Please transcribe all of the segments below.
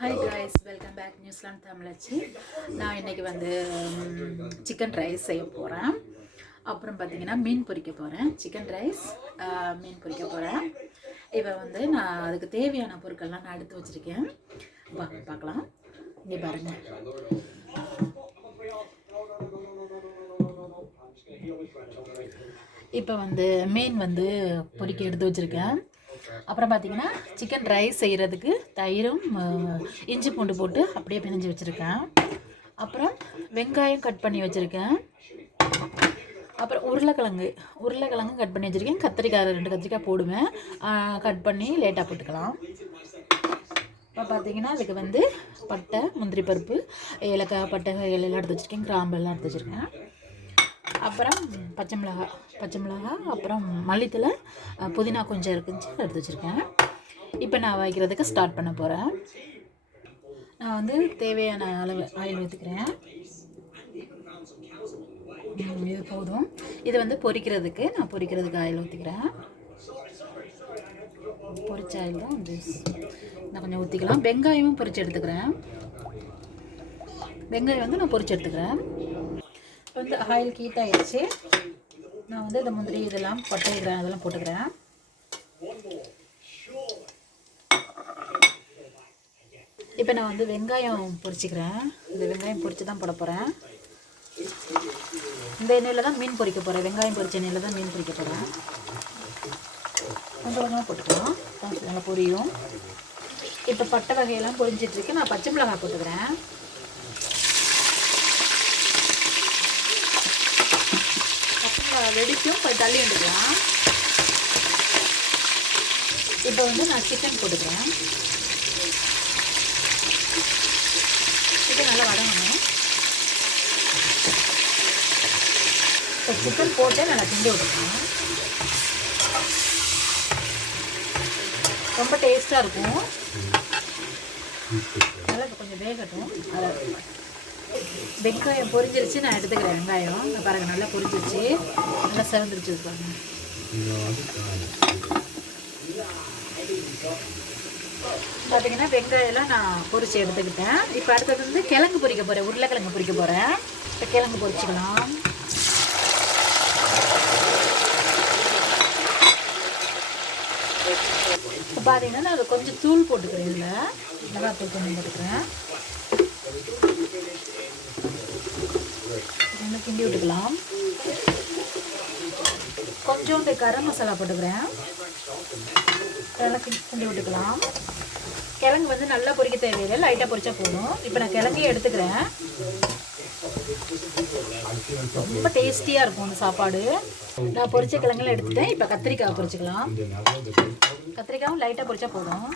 Hi guys, welcome back New Zealand தமிழச்சி. நான் இன்றைக்கி வந்து சிக்கன் ரைஸ் செய்ய போகிறேன். அப்புறம் பார்த்திங்கன்னா மீன் பொரிக்க போகிறேன். சிக்கன் ரைஸ், மீன் பொரிக்க போகிறேன். இப்போ வந்து நான் அதுக்கு தேவையான பொருட்கள்லாம் நான் எடுத்து வச்சுருக்கேன். பார்க்கலாம். இங்கே பாருங்கள். இப்போ வந்து மீன் வந்து பொரிக்க எடுத்து வச்சுருக்கேன். அப்புறம் பார்த்திங்கன்னா சிக்கன் ரைஸ் செய்கிறதுக்கு தயிரும் இஞ்சி பூண்டு போட்டு அப்படியே பிணைஞ்சு வச்சுருக்கேன். அப்புறம் வெங்காயம் கட் பண்ணி வச்சுருக்கேன். அப்புறம் உருளைக்கிழங்கு கட் பண்ணி வச்சுருக்கேன். கத்திரிக்காய் 2 கத்திரிக்காய் போடுவேன், கட் பண்ணி லேட்டாக போட்டுக்கலாம். இப்போ பார்த்திங்கன்னா அதுக்கு வந்து பட்டை, முந்திரி பருப்பு, ஏலக்காய், பட்டை எல்லாம் எடுத்து வச்சுருக்கேன். கிராம்பு எல்லாம் எடுத்து வச்சுருக்கேன். அப்புறம் பச்சை மிளகாய், அப்புறம் மல்லித்தலை, புதினா கொஞ்சம் இருக்குச்சு எடுத்து வச்சுருக்கேன். இப்போ நான் வைக்கிறதுக்கு ஸ்டார்ட் பண்ண போகிறேன். நான் வந்து தேவையான அளவு ஆயில் ஊற்றிக்கிறேன். இது போதும். இது வந்து பொரிக்கிறதுக்கு ஆயில் ஊற்றிக்கிறேன். பொரிச்ச ஆயில் தான் வந்து நான் கொஞ்சம் ஊற்றிக்கலாம். வெங்காயமும் பொரிச்சு எடுத்துக்கிறேன். வெங்காயம் வந்து நான் பொரிச்சு எடுத்துக்கிறேன். வந்து ஆயில் ஹீட் ஆகிடுச்சு. நான் வந்து இந்த முந்திரி இதெல்லாம் பட்டை அதெல்லாம் போட்டுக்கிறேன். இப்போ நான் வந்து வெங்காயம் பொரிச்சிக்கிறேன். இந்த வெங்காயம் பொரித்து தான் போட போகிறேன். இந்த எண்ணெயில் தான் மீன் பொரிக்க போகிறேன். வெங்காயம் பொரிச்ச எண்ணெயில் தான் மீன் பொரிக்க போகிறேன். கொஞ்சம் கொஞ்சமாக போட்டுக்கலாம், நல்லா பொரியும். இப்போ பட்டை வகையெல்லாம் பொரிஞ்சிட்ருக்கு. நான் பச்சை மிளகாய் போட்டுக்கிறேன். வெடிக்கும், கொஞ்சம் தள்ளி வந்துக்கலாம். இப்போ வந்து நான் சிக்கன் போட்டுக்கிறேன். சிக்கன் நல்லா வதங்கணும். இப்போ சிக்கன் போட்டு நல்லா கிண்டி விட்டுக்கலாம். ரொம்ப டேஸ்ட்டாக இருக்கும். நல்லா கொஞ்சம் வேகட்டும். வெங்காயம் பொரிஞ்சிருச்சு, நான் எடுத்துக்கிறேன். வெங்காயம் பாருங்கள், நல்லா பொரிஞ்சிருச்சு, நல்லா சிறந்துருச்சு பாருங்க. பார்த்தீங்கன்னா வெங்காயம்லாம் நான் பொரிச்சு எடுத்துக்கிட்டேன். இப்போ அடுத்தது வந்து கிழங்கு பொரிக்க போகிறேன். உருளைக்கிழங்கு பொரிக்க போகிறேன். இப்போ கிழங்கு பொரிச்சிக்கலாம். இப்போ பார்த்தீங்கன்னா நான் அதை கொஞ்சம் தூள் போட்டுக்கிறேன். இதில் மிளகாத்தூள் கொஞ்சம் போட்டுக்கிறேன். நல்லா கிண்டி விட்டுக்கலாம். கொஞ்சோண்டு கரம் மசாலா போட்டுக்கிறேன். நல்லா கிண்டி விட்டுக்கலாம். கிழங்கு வந்து நல்லா பொரிக்க தேவையில்லை, லைட்டாக பொரிச்சா போதும். இப்போ நான் கிழங்கையும் எடுத்துக்கிறேன். ரொம்ப டேஸ்டியாக இருக்கும் அந்த சாப்பாடு. நான் பொரிச்ச கிழங்குலாம் எடுத்துட்டேன். இப்போ கத்திரிக்காய் பொரிச்சிக்கலாம். கத்திரிக்காயும் லைட்டாக பொரிச்சா போதும்.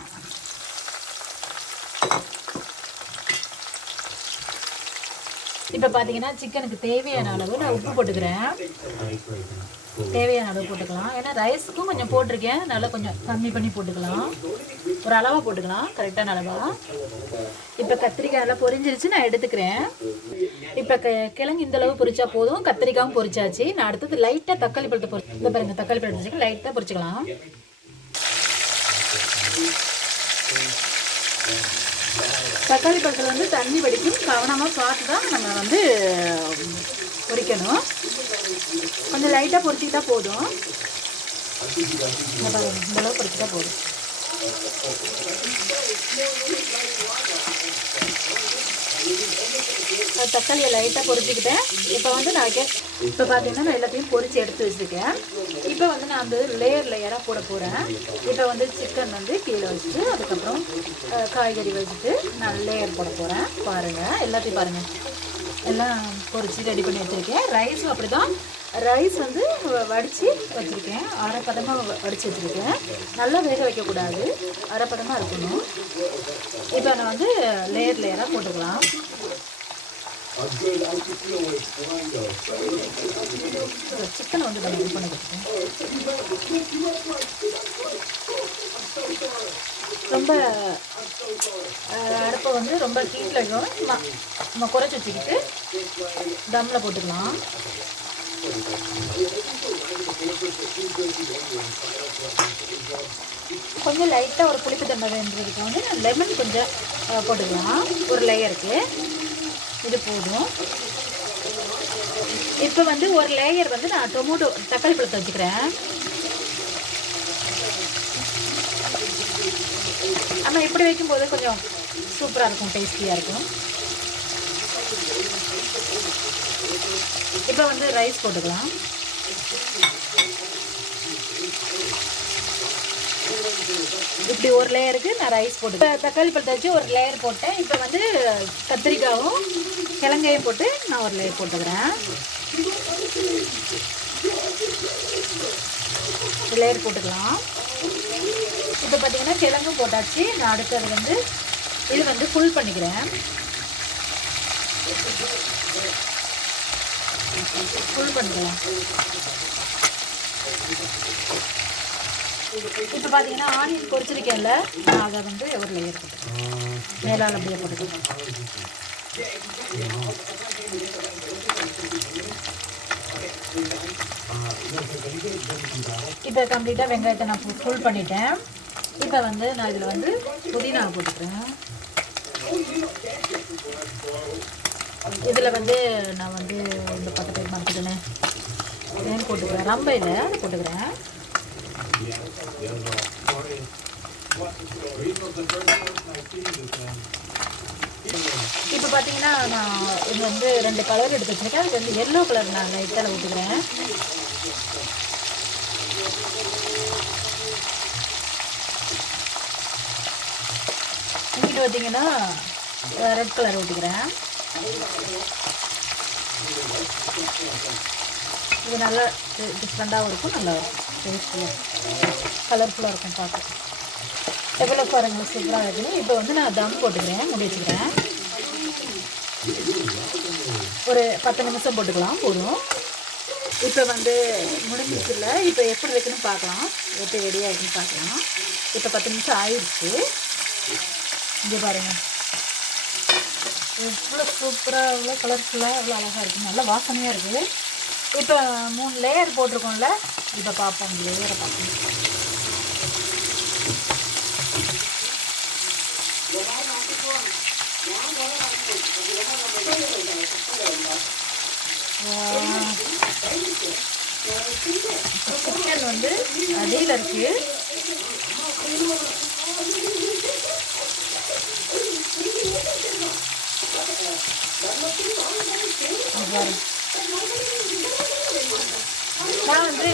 இப்போ பார்த்தீங்கன்னா சிக்கனுக்கு தேவையான அளவு நான் உப்பு போட்டுக்கிறேன். தேவையான அளவு போட்டுக்கலாம். ஏன்னா ரைஸுக்கும் கொஞ்சம் போட்டிருக்கேன், நல்லா கொஞ்சம் கம்மி பண்ணி போட்டுக்கலாம். ஒரு அளவாக போட்டுக்கலாம், கரெக்டான அளவாக. இப்போ கத்திரிக்காய் எல்லாம் பொரிஞ்சிருச்சு, நான் எடுத்துக்கிறேன். இப்போ கிழங்கு இந்த அளவு பொரிச்சா போதும். கத்திரிக்காயும் பொரிச்சாச்சு. நான் அடுத்தது லைட்டாக தக்காளி பழத்தை இந்த பாருங்க, தக்காளி பழத்தை வச்சுக்க லைட்டாக பொரிச்சிக்கலாம். தக்காளி பழத்தில் வந்து தண்ணி வடிக்கும், கவனமாக பார்த்து தான் நம்ம வந்து பொரிக்கணும். கொஞ்சம் லைட்டாக பொரிச்சிக்கிட்டா போதும். இந்த அளவு பொரிச்சிட்டா போதும். தக்காளியை லைட்டாக பொரிச்சிக்கிட்டேன். இப்போ வந்து இப்போ பார்த்தீங்கன்னா நான் எல்லாத்தையும் பொரித்து எடுத்து வச்சுருக்கேன். இப்போ வந்து நான் வந்து லேயராக போட போகிறேன். இப்போ வந்து சிக்கன் வந்து கீழே வச்சுட்டு, அதுக்கப்புறம் காய்கறி வச்சுட்டு நான் லேயர் போட போகிறேன். பாருங்கள், எல்லாத்தையும் பாருங்கள், எல்லாம் பொரித்து ரெடி பண்ணி வச்சுருக்கேன். ரைஸும் அப்படி தான். ரைஸ் வந்து வடித்து வச்சுருக்கேன். அரைப்பதமாக வடித்து வச்சுருக்கேன். நல்லா வேக வைக்கக்கூடாது, அரைப்பதமாக இருக்கணும். இப்போ நான் வந்து லேயராக போட்டுக்கலாம். சிக்கனை வந்து நம்ம இது பண்ணி வச்சுக்கோங்க. ரொம்ப அடுப்பை வந்து ரொம்ப ஹீட்டில் வைக்கணும். நம்ம குறைச்சி வச்சுக்கிட்டு தம்மில் போட்டுக்கலாம். கொஞ்சம் லைட்டாக ஒரு புளிப்பு தன்மை வேண்டுறதுக்கு வந்து லெமன் கொஞ்சம் போட்டுக்கலாம் ஒரு லேயருக்கு. இது போதும். இப்போ வந்து ஒரு லேயர் வந்து நான் தக்காளி பழத்தை வச்சுக்கிறேன். ஆனால் இப்படி வைக்கும்போது கொஞ்சம் சூப்பராக இருக்கும், டேஸ்டியாக இருக்கும். இப்போ வந்து ரைஸ் போட்டுக்கலாம். இப்படி ஒரு லேயருக்கு நான் ரைஸ் போட்டு தக்காளி பழத்தை வச்சு ஒரு லேயர் போட்டேன். இப்போ வந்து கத்திரிக்காயும் கிழங்கையும் போட்டு நான் ஒரு லேயர் போட்டுக்கிறேன். லேயர் போட்டுக்கலாம். இப்போ பார்த்தீங்கன்னா கிழங்கும் போட்டாச்சு. நான் அடுத்தது வந்து இது வந்து ஃபுல் பண்ணிக்கிறேன். ஃபுல் பண்ணிக்கலாம். இப்போ பார்த்தீங்கன்னா ஆனியன் பொரிச்சிருக்கேன்ல, நான் அதை வந்து ஒரு லேயர் போட்டுக்கிறேன். மேலால் அப்படியே போட்டுக்கிறேன். இப்போ கம்ப்ளீட்டாக வெங்காயத்தை நான் ஃபுல் பண்ணிட்டேன். இப்போ வந்து நான் இதில் வந்து புதினா போட்டுக்கிறேன். இதில் வந்து நான் வந்து இந்த 10 பேர் மறந்துட்டேனே, தேன் போட்டுக்கிறேன். ரம்பையில் அதை போட்டுக்கிறேன். இப்போ பார்த்தீங்கன்னா நான் இது வந்து 2 கலர் எடுத்து வச்சுருக்கேன். அதுக்கு வந்து எல்லோ கலர் நான் லைட்டாக ஊற்றுக்கிறேன். இங்கிட்டு பார்த்தீங்கன்னா ரெட் கலர் ஊற்றிக்கிறேன். இது நல்லா டிஃப்ரெண்ட்டாகவும் இருக்கும், நல்லா இருக்கும், டேஸ்டியாக கலர்ஃபுல்லாக இருக்கும் பார்க்க. எவ்வளோ பாருங்கள் சூப்பராக இருக்குன்னு. இப்போ வந்து நான் தம் போட்டுக்கிறேன், மூடி வச்சுக்கிறேன். ஒரு 10 நிமிஷம் போட்டுக்கலாம், போதும். இப்போ வந்து முடிஞ்சிச்சுல. இப்போ எப்படி இருக்குன்னு பார்க்கலாம், எப்படி ரெடியாக இருக்குன்னு பார்க்கலாம். இப்போ 10 நிமிஷம் ஆயிடுச்சு. இங்கே பாருங்கள் எவ்வளோ சூப்பராக, எவ்வளோ கலர்ஃபுல்லாக, எவ்வளோ அழகாக இருக்குது, நல்லா வாசனையாக இருக்குது. இப்போ 3 லேயர் போட்டிருக்கோம்ல, இப்போ பார்ப்போம். இந்த லேயரை பார்ப்போம். சிக்கன் வந்து அடியில் இருக்குது. நான் வந்து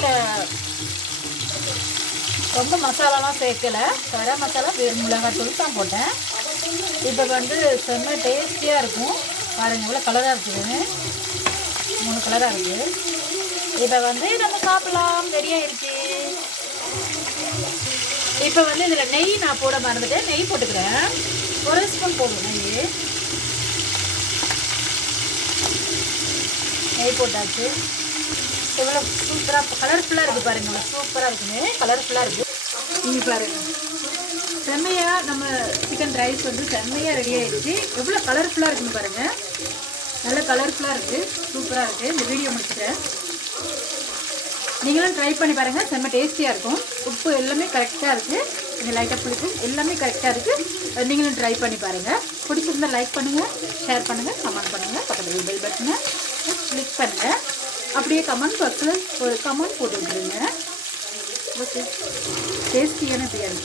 ரொம்ப மசாலாலாம் சேர்க்கலை, கரம் மசாலா வெறும் மிளகாத்தூள் தான் போட்டேன். இப்போ வந்து செம்ம டேஸ்டியாக இருக்கும். பாருங்கள் எவ்வளோ கலராக இருக்குதுன்னு, 3 கலராக இருக்குது. இப்போ வந்து நம்ம சாப்பிடலாம், ரெடியாகிடுச்சு. இப்போ வந்து இதில் நெய் நான் போட மறந்துட்டேன், நெய் போட்டுக்கிறேன். 1 ஸ்பூன் போடும் நெய் போட்டாச்சு. எவ்வளோ சூப்பராக கலர்ஃபுல்லாக இருக்குது பாருங்கள், சூப்பராக இருக்குங்க, கலர்ஃபுல்லாக இருக்குது. நீங்கள் பாருங்கள் செம்மையாக நம்ம சிக்கன் ரைஸ் வந்து செம்மையாக ரெடி ஆகிடுச்சு. எவ்வளோ கலர்ஃபுல்லாக இருக்குன்னு பாருங்கள், நல்ல கலர்ஃபுல்லாக இருக்குது, சூப்பராக இருக்குது. இந்த வீடியோ முடிச்சுட்டேன். நீங்களும் ட்ரை பண்ணி பாருங்கள், செம்ம டேஸ்டியாக இருக்கும். உப்பு எல்லாமே கரெக்டாக இருக்குது, கொஞ்சம் லைட்டாக புளிக்கும், எல்லாமே கரெக்டாக இருக்குது. நீங்களும் ட்ரை பண்ணி பாருங்கள். பிடிச்சிருந்தால் லைக் பண்ணுங்கள், ஷேர் பண்ணுங்கள், கமெண்ட் பண்ணுங்கள், பக்கத்தில் பெல் பட்டனை கிளிக் பண்ணுங்கள். அப்படியே கமெண்ட் பாக்ஸில் ஒரு கமெண்ட் போட்டு விட்டுருங்க. ஓகே, டேஸ்டியான பிரியாணி.